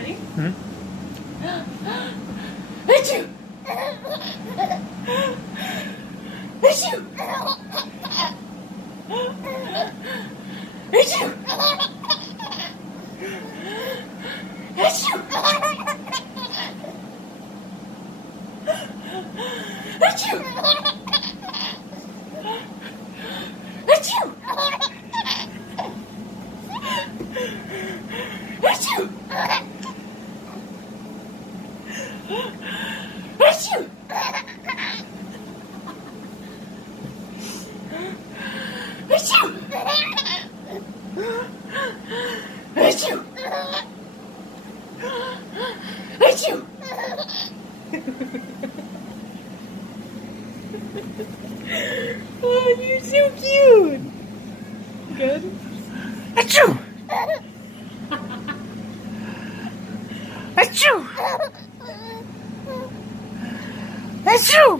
Ready? Hmm? Achoo! Achoo! Achoo! Achoo! Achoo! Achoo! Achoo! Achoo! Achoo! Achoo! Achoo! Oh, you're so cute. Good. Achoo! Achoo! Achoo!